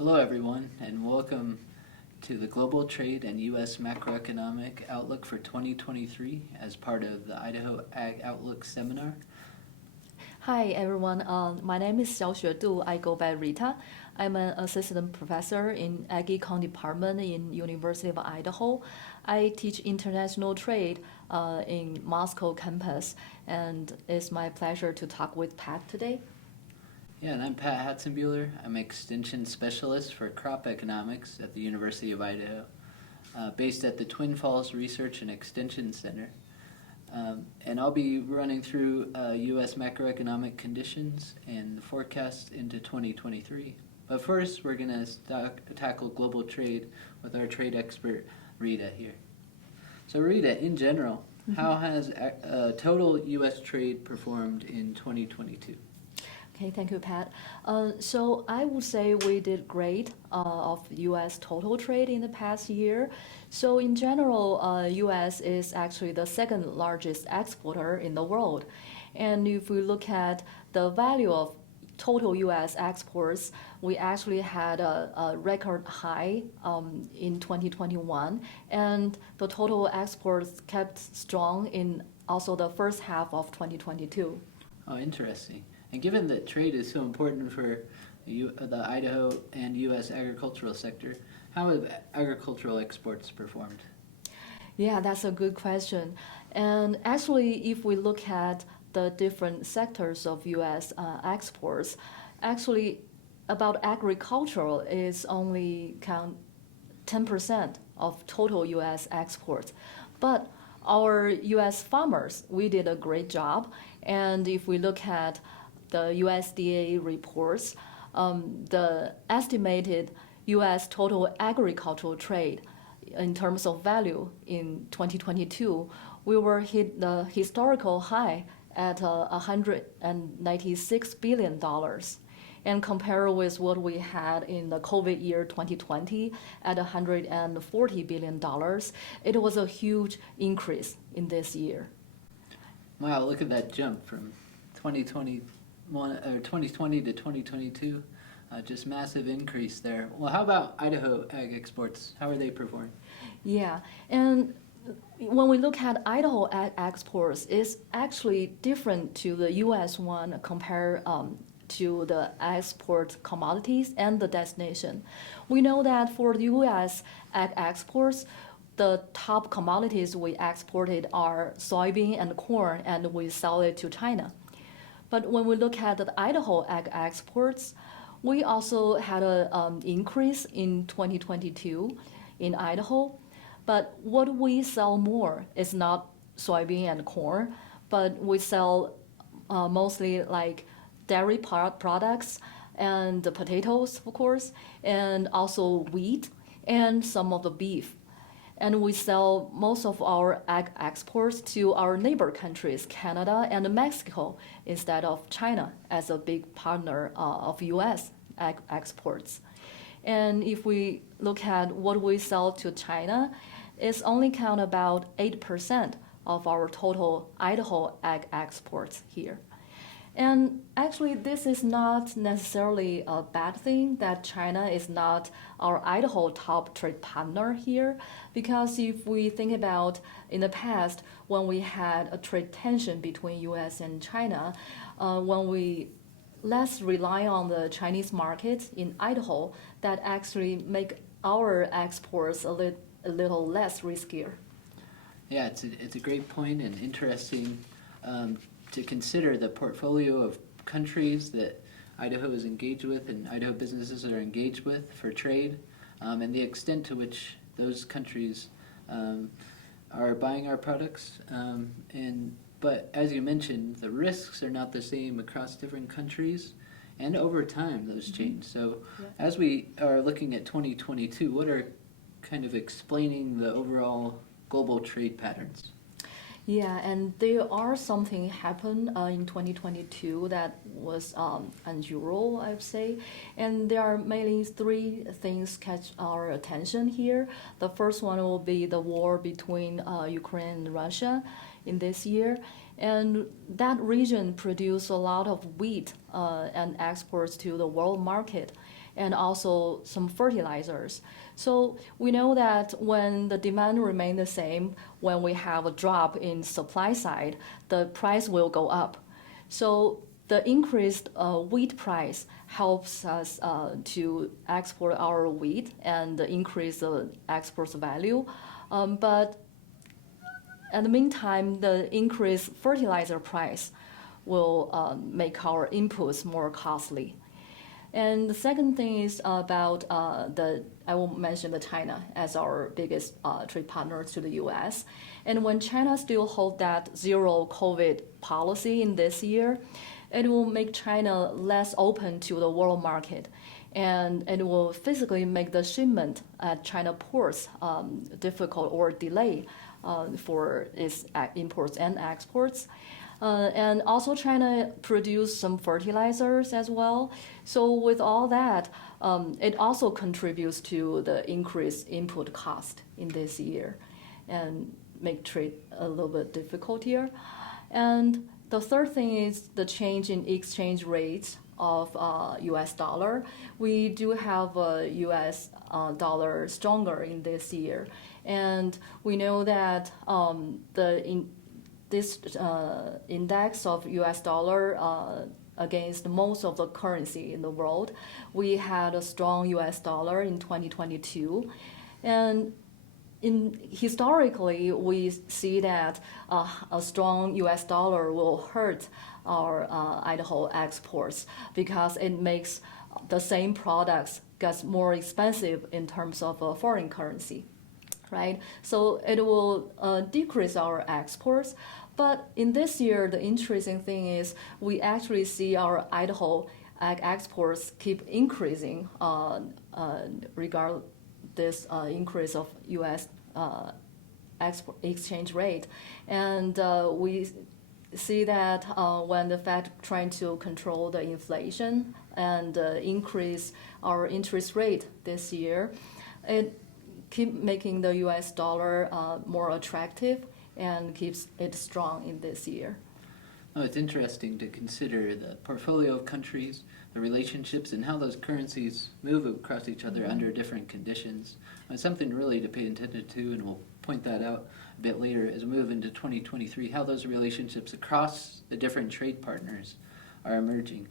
Hello, everyone, and welcome to the Global Trade and U.S. Macroeconomic Outlook for 2023 as part of the Idaho Ag Outlook Seminar. Hi everyone, my name is Xiaoxue. I go by Rita. I'm an assistant professor in Ag Econ department in University of Idaho. I teach international trade in Moscow campus, and it's my pleasure to talk with Pat today. Yeah, and I'm Pat Hatzenbuehler. I'm Extension Specialist for Crop Economics at the University of Idaho, based at the Twin Falls Research and Extension Center. And I'll be running through U.S. macroeconomic conditions and the forecast into 2023. But first, we're going to tackle global trade with our trade expert, Rita, here. So Rita, in general, how has total U.S. trade performed in 2022? Okay, thank you, Pat. So I would say we did great of U.S. total trade in the past year. So in general, U.S. is actually the second largest exporter in the world. And if we look at the value of total U.S. exports, we actually had a record high in 2021. And the total exports kept strong in also the first half of 2022. Oh, interesting. And given that trade is so important for the Idaho and U.S. agricultural sector, how have agricultural exports performed? Yeah, that's a good question. And actually, if we look at the different sectors of U.S. Exports, actually about agricultural is only count 10% of total U.S. exports. But our U.S. farmers, we did a great job. And if we look at the USDA reports, the estimated U.S. total agricultural trade in terms of value in 2022, we were hit the historical high at $196 billion. And compared with what we had in the COVID year 2020 at $140 billion, it was a huge increase in this year. Wow, look at that jump from 2020 to 2022, just massive increase there. Well, how about Idaho ag exports? How are they performing? Yeah, and when we look at Idaho ag exports, it's actually different to the U.S. one compared to the export commodities and the destination. We know that for the U.S. ag exports, the top commodities we exported are soybean and corn, and we sell it to China. But when we look at the Idaho ag exports, we also had an increase in 2022 in Idaho. But what we sell more is not soybean and corn, but we sell mostly like dairy products and the potatoes, of course, and also wheat and some of the beef. And we sell most of our ag exports to our neighbor countries, Canada and Mexico, instead of China as a big partner of U.S. ag exports. And if we look at what we sell to China, it's only count about 8% of our total Idaho ag exports here. And actually, this is not necessarily a bad thing that China is not our Idaho top trade partner here, because if we think about in the past when we had a trade tension between U.S. and China, when we less rely on the Chinese market in Idaho, that actually make our exports a little less riskier. Yeah, it's a great point and interesting to consider the portfolio of countries that Idaho is engaged with and Idaho businesses are engaged with for trade, and the extent to which those countries are buying our products. But as you mentioned, the risks are not the same across different countries, and over time those change. So as we are looking at 2022, what are kind of explaining the overall global trade patterns? Yeah, and there are something happened in 2022 that was unusual, I would say. And there are mainly three things catch our attention here. The first one will be the war between Ukraine and Russia in this year. And that region produced a lot of wheat and exports to the world market. and also some fertilizers. So we know that when the demand remains the same, when we have a drop in supply side, the price will go up. So the increased wheat price helps us to export our wheat and increase the export value. But at the meantime, the increased fertilizer price will make our inputs more costly. And the second thing is about I will mention the China as our biggest trade partner to the U.S. And when China still hold that zero COVID policy in this year, it will make China less open to the world market. And it will physically make the shipment at China ports difficult or delay for its imports and exports. And also China produce some fertilizers as well. So with all that, it also contributes to the increased input cost in this year and make trade a little bit difficult here. And the third thing is the change in exchange rates of US dollar. We do have a US dollar stronger in this year. And we know that this index of US dollar against most of the currency in the world, we had a strong US dollar in 2022. And historically, we see that a strong US dollar will hurt our Idaho exports because it makes the same products get more expensive in terms of foreign currency, right? So it will decrease our exports. But in this year, the interesting thing is we actually see our Idaho ag exports keep increasing regard this increase of U.S. Export exchange rate. And we see that when the Fed trying to control the inflation and increase our interest rate this year, it keep making the U.S. dollar more attractive and keeps it strong in this year. Oh, it's interesting to consider the portfolio of countries, the relationships, and how those currencies move across each other under different conditions. It's something really to pay attention to, and we'll point that out a bit later as we move into 2023, how those relationships across the different trade partners are emerging.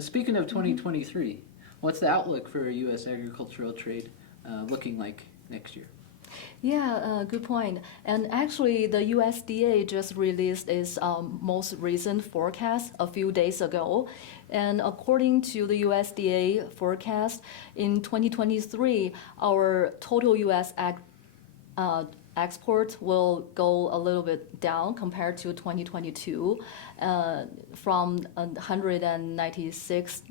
Speaking of 2023, what's the outlook for U.S. agricultural trade looking like next year? Yeah, good point. And actually, the USDA just released its most recent forecast a few days ago. And according to the USDA forecast, in 2023, our total U.S. export will go a little bit down compared to 2022, from $196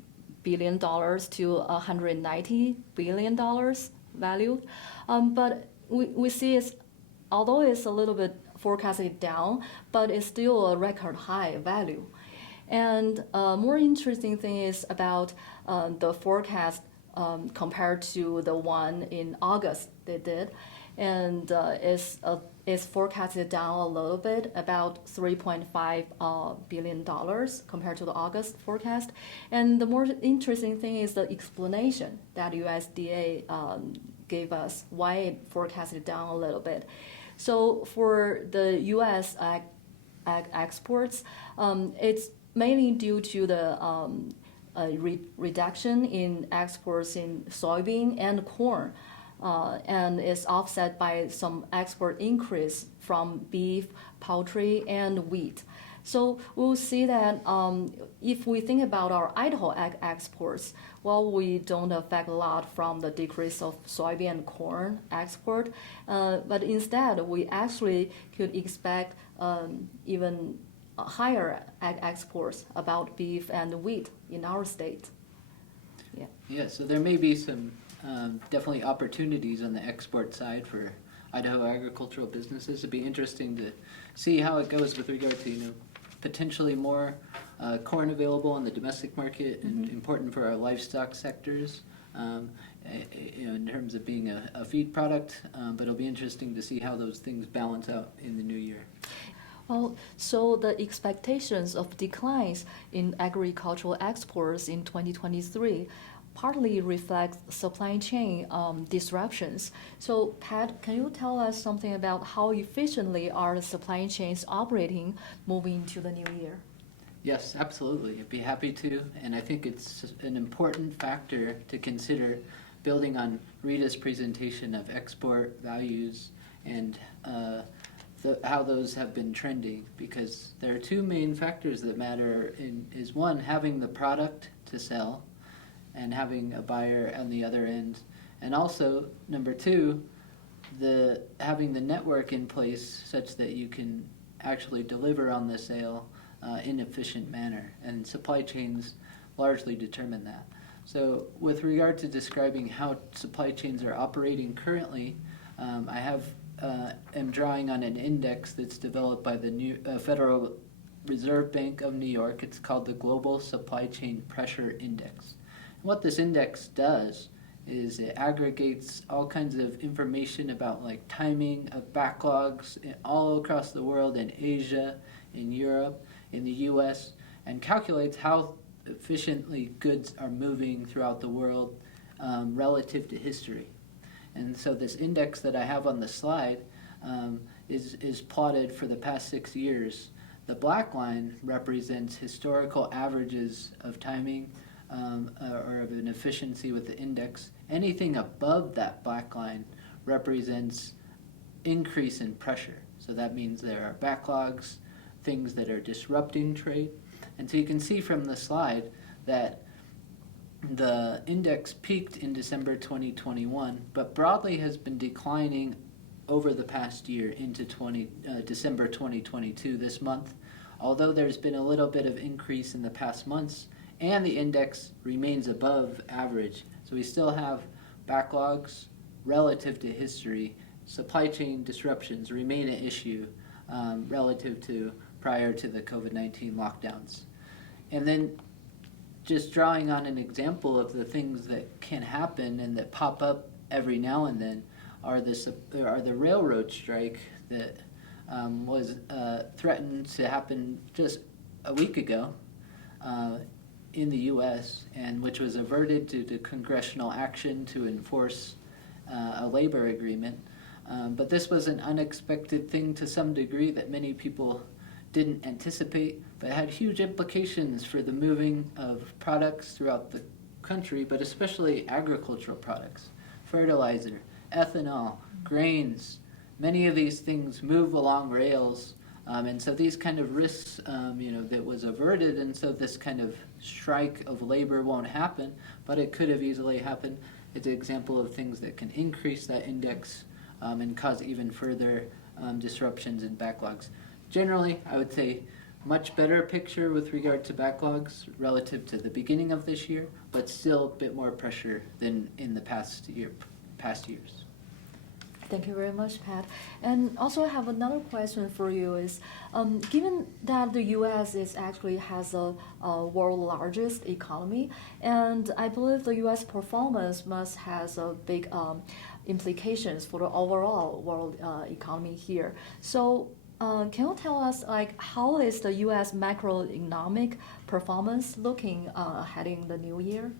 billion to $190 billion value. But we see it's, although it's a little bit forecasted down, but it's still a record high value. And more interesting thing is about the forecast compared to the one in August they did. And it's forecasted down a little bit, about $3.5 billion compared to the August forecast. And the more interesting thing is the explanation that USDA gave us why it forecasted down a little bit. So for the U.S. ag exports, it's mainly due to the reduction in exports in soybean and corn, and is offset by some export increase from beef, poultry, and wheat. So we'll see that if we think about our Idaho ag exports, well, we don't affect a lot from the decrease of soybean and corn export, but instead we actually could expect even higher ag exports about beef and wheat in our state. Yeah, so there may be some definitely opportunities on the export side for Idaho agricultural businesses. It'd be interesting to see how it goes with regard to, potentially more corn available on the domestic market, and important for our livestock sectors, in terms of being a feed product. But it'll be interesting to see how those things balance out in the new year. Well, so the expectations of declines in agricultural exports in 2023 partly reflects supply chain disruptions. So, Pat, can you tell us something about how efficiently are the supply chains operating moving to the new year? Yes, absolutely. I'd be happy to, and I think it's an important factor to consider, building on Rita's presentation of export values and how those have been trending, because there are two main factors that matter. Is one, having the product to sell and having a buyer on the other end, and also number two, having the network in place such that you can actually deliver on the sale in an efficient manner, and supply chains largely determine that. So with regard to describing how supply chains are operating currently, I am drawing on an index that's developed by the new Federal Reserve Bank of New York. It's called the Global Supply Chain Pressure Index. And what this index does is it aggregates all kinds of information about like timing of backlogs all across the world, in Asia, in Europe, in the US, and calculates how efficiently goods are moving throughout the world relative to history. And so this index that I have on the slide is plotted for the past 6 years. The black line represents historical averages of timing or of an efficiency with the index. Anything above that black line represents increase in pressure. So that means there are backlogs, things that are disrupting trade. And so you can see from the slide that the index peaked in December 2021, but broadly has been declining over the past year into December 2022, this month, although there's been a little bit of increase in the past months, and the index remains above average. So we still have backlogs relative to history. Supply chain disruptions remain an issue relative to prior to the COVID-19 lockdowns. And then just drawing on an example of the things that can happen and that pop up every now and then are the railroad strike that was threatened to happen just a week ago in the U.S., and which was averted due to congressional action to enforce a labor agreement. But this was an unexpected thing to some degree that many people didn't anticipate, but had huge implications for the moving of products throughout the country, but especially agricultural products, fertilizer, ethanol, grains. Many of these things move along rails, and so these kind of risks, that was averted, and so this kind of strike of labor won't happen, but it could have easily happened. It's an example of things that can increase that index and cause even further disruptions and backlogs. Generally, I would say much better picture with regard to backlogs relative to the beginning of this year, but still a bit more pressure than in the past years. Thank you very much, Pat. And also I have another question for you is, given that the U.S. has a world largest economy, and I believe the U.S. performance must has a big implications for the overall world economy here. So can you tell us how is the U.S. macroeconomic performance looking heading the new year?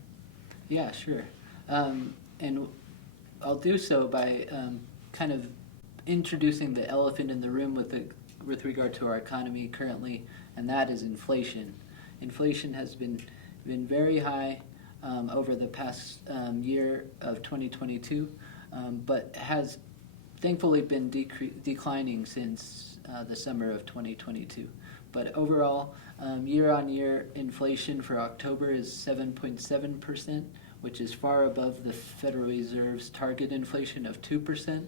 Yeah, sure. And I'll do so by kind of introducing the elephant in the room with regard to our economy currently, and that is inflation. Inflation has been very high over the past year of 2022, but has thankfully been declining since the summer of 2022. But overall, year-on-year inflation for October is 7.7%, which is far above the Federal Reserve's target inflation of 2%.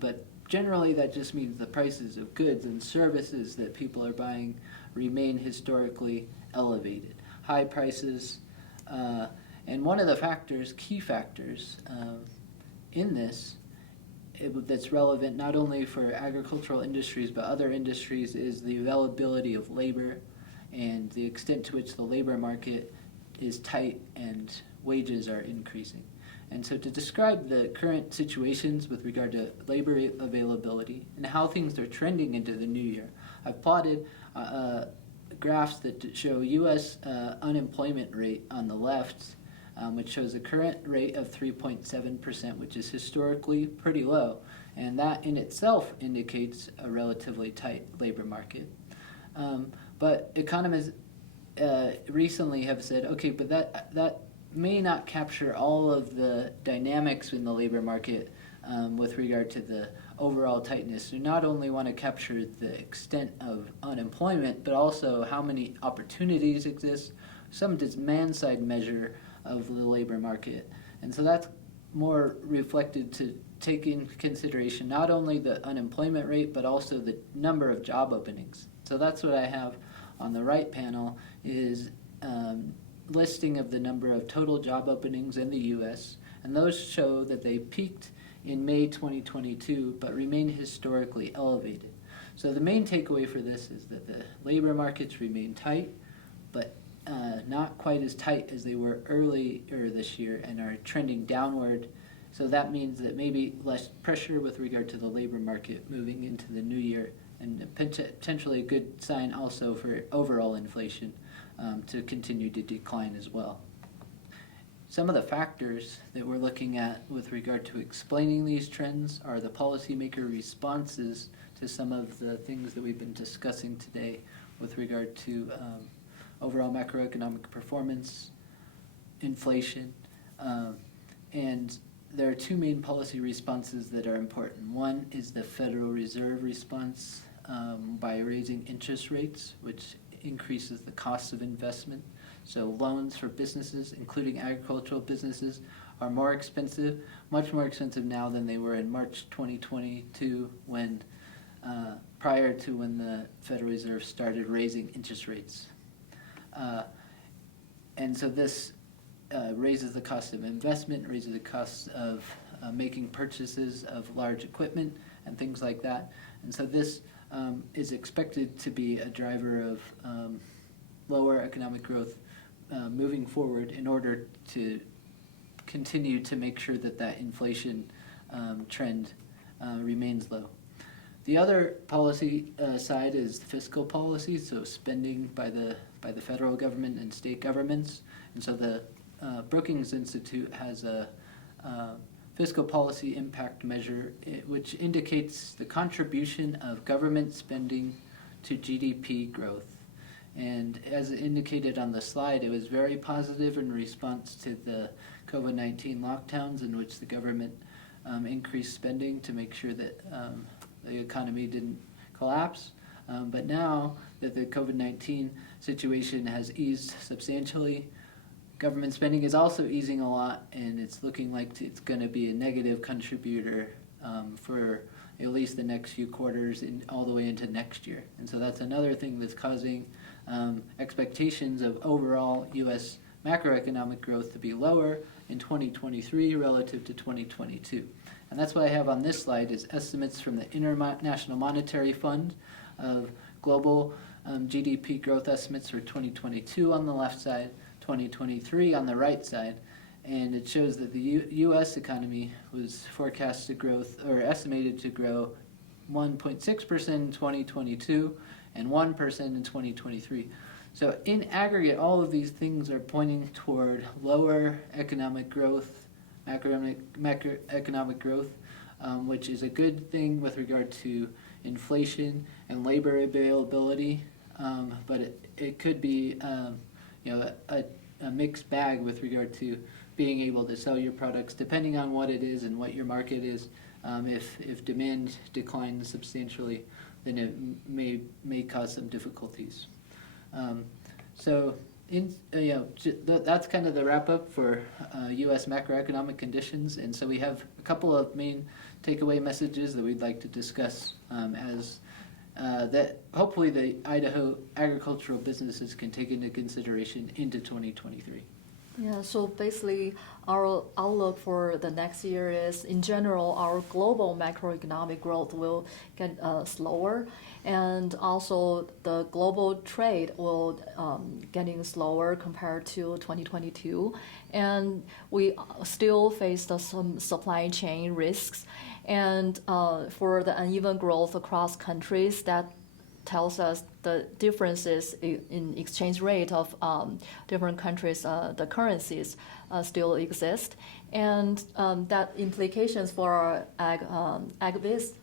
But generally, that just means the prices of goods and services that people are buying remain historically elevated. High prices, and one of the key factors in this, that's relevant not only for agricultural industries but other industries, is the availability of labor and the extent to which the labor market is tight and wages are increasing. And so to describe the current situations with regard to labor availability and how things are trending into the new year, I've plotted graphs that show U.S. unemployment rate on the left which shows a current rate of 3.7%, which is historically pretty low, and that in itself indicates a relatively tight labor market. But economists recently have said, okay, but that may not capture all of the dynamics in the labor market with regard to the overall tightness. We not only want to capture the extent of unemployment, but also how many opportunities exist, some demand-side measure of the labor market. And so that's more reflected to take into consideration not only the unemployment rate, but also the number of job openings. So that's what I have on the right panel is listing of the number of total job openings in the U.S., and those show that they peaked in May 2022, but remain historically elevated. So the main takeaway for this is that the labor markets remain tight, but not quite as tight as they were earlier this year and are trending downward. So that means that maybe less pressure with regard to the labor market moving into the new year, and potentially a good sign also for overall inflation to continue to decline as well. Some of the factors that we're looking at with regard to explaining these trends are the policymaker responses to some of the things that we've been discussing today with regard to overall macroeconomic performance, inflation, and there are two main policy responses that are important. One is the Federal Reserve response by raising interest rates, which increases the cost of investment. So loans for businesses, including agricultural businesses, are more expensive, much more expensive now than they were in March 2022 when prior to when the Federal Reserve started raising interest rates. And so this raises the cost of investment, raises the cost of making purchases of large equipment and things like that. And so this is expected to be a driver of lower economic growth moving forward in order to continue to make sure that that inflation trend remains low. The other policy side is fiscal policy, so spending by the federal government and state governments. And so the Brookings Institute has a fiscal policy impact measure which indicates the contribution of government spending to GDP growth. And as indicated on the slide, it was very positive in response to the COVID-19 lockdowns in which the government increased spending to make sure that the economy didn't collapse. But now that the COVID-19 situation has eased substantially, government spending is also easing a lot, and it's looking like it's going to be a negative contributor for at least the next few quarters and all the way into next year. And so that's another thing that's causing expectations of overall U.S. macroeconomic growth to be lower in 2023 relative to 2022. And that's what I have on this slide is estimates from the International Monetary Fund of global GDP growth estimates for 2022 on the left side, 2023 on the right side, and it shows that the U.S. economy was forecast to grow, or estimated to grow 1.6% in 2022 and 1% in 2023. So in aggregate, all of these things are pointing toward lower economic growth, macroeconomic growth, which is a good thing with regard to inflation and labor availability, but it could be a mixed bag with regard to being able to sell your products depending on what it is and what your market is. If demand declines substantially, then it may cause some difficulties. That's kind of the wrap up for U.S. macroeconomic conditions, and so we have a couple of main takeaway messages that we'd like to discuss that hopefully the Idaho agricultural businesses can take into consideration into 2023. Yeah, so basically our outlook for the next year is, in general, our global macroeconomic growth will get slower, and also the global trade will getting slower compared to 2022, and we still face some supply chain risks, and for the uneven growth across countries that tells us the differences in exchange rate of different countries, the currencies still exist, and that implications for ag-based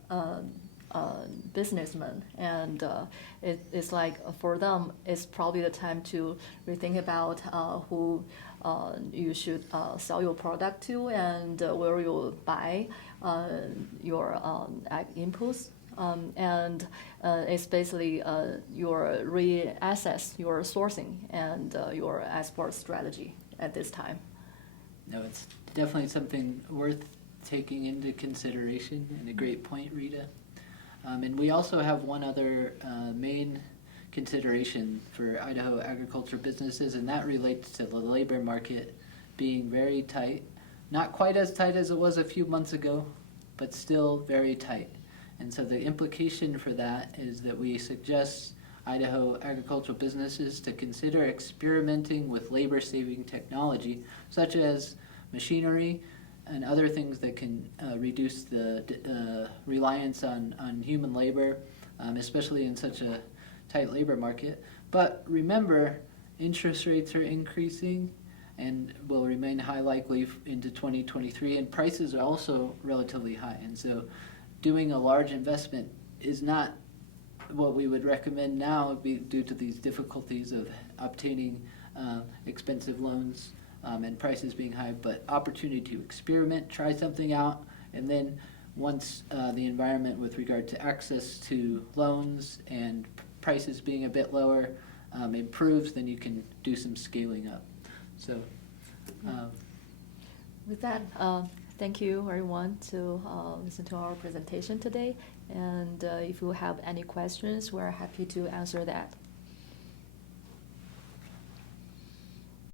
businessmen, and it's like for them, it's probably the time to rethink about who you should sell your product to, and where you buy your ag inputs. And it's basically your reassess your sourcing and your export strategy at this time. No, it's definitely something worth taking into consideration, and a great point, Rita. And we also have one other main consideration for Idaho agriculture businesses, and that relates to the labor market being very tight. Not quite as tight as it was a few months ago, but still very tight. And so the implication for that is that we suggest Idaho agricultural businesses to consider experimenting with labor-saving technology, such as machinery and other things that can reduce the reliance on human labor, especially in such a tight labor market. But remember, interest rates are increasing and will remain high likely into 2023, and prices are also relatively high. And so doing a large investment is not what we would recommend now due to these difficulties of obtaining expensive loans and prices being high, but opportunity to experiment, try something out, and then once the environment with regard to access to loans and prices being a bit lower improves, then you can do some scaling up. So with that, thank you everyone to listen to our presentation today, and if you have any questions, we're happy to answer that.